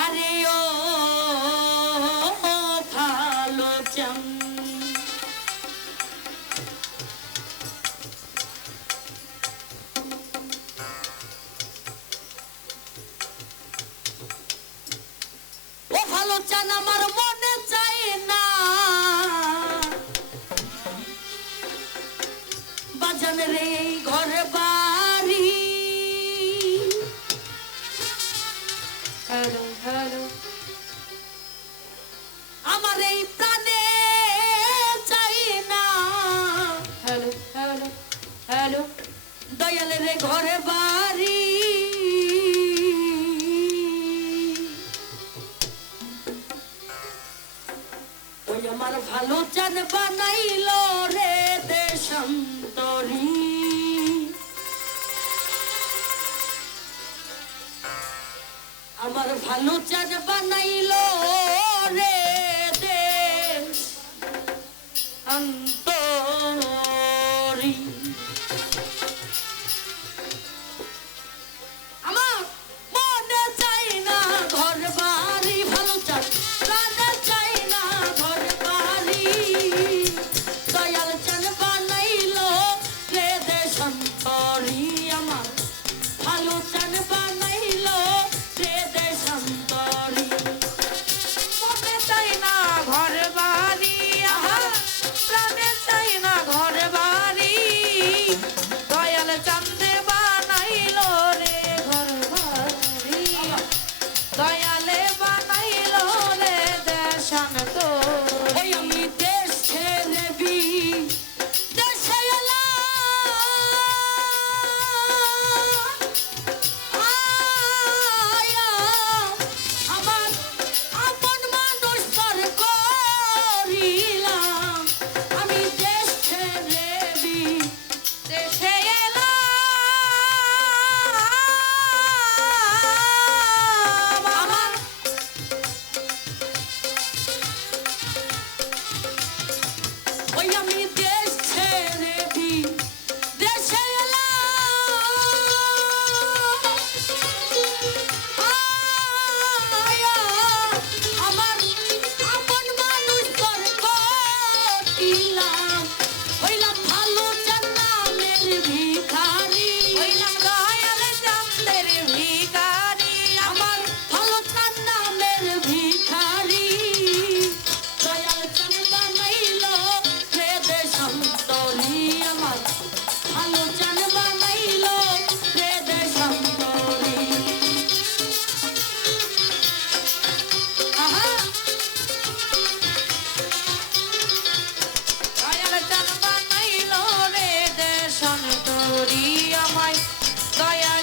अरे ओ রে ঘরে বাড়ি। Hello hello. আমার এই হ্যালো হ্যালো হ্যালো। রে ঘরে বাড়ি। ভালো চান বানাইল রে দেশান্তরী। আমার ভালো চান বানাইল রে দেশ করি আমায় দয়া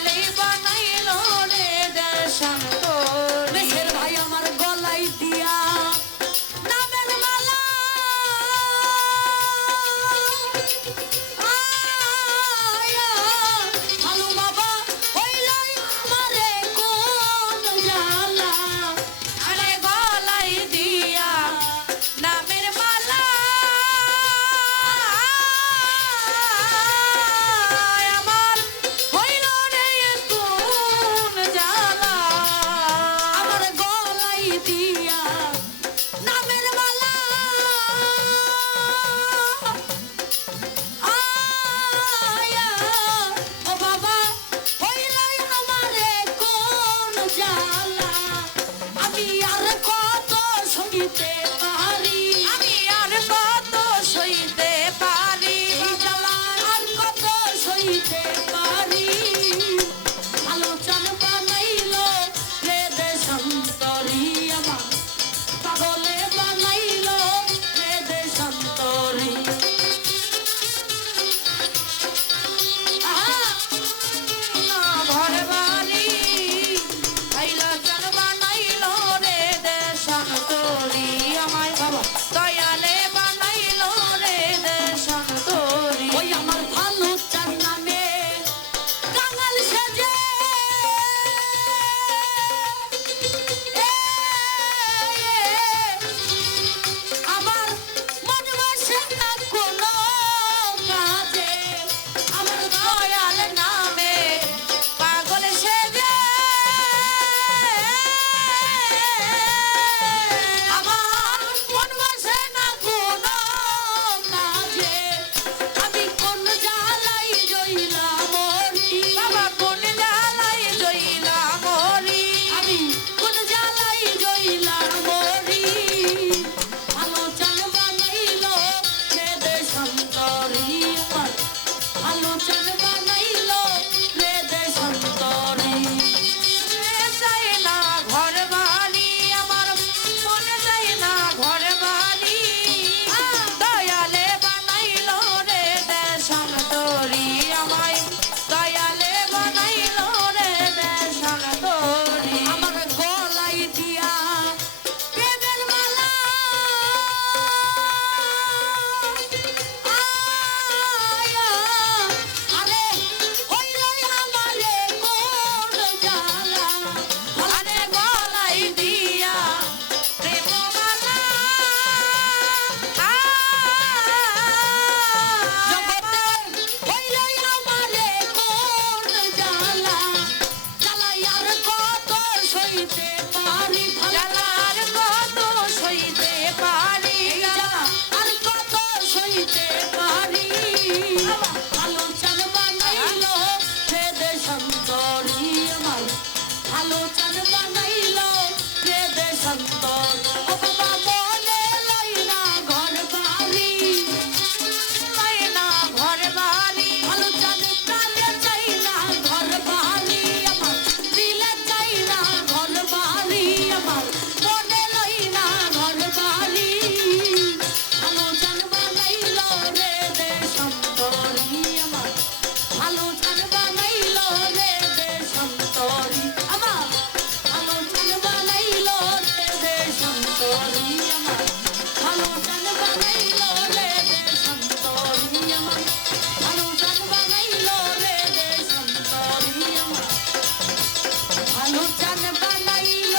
বানাইয়া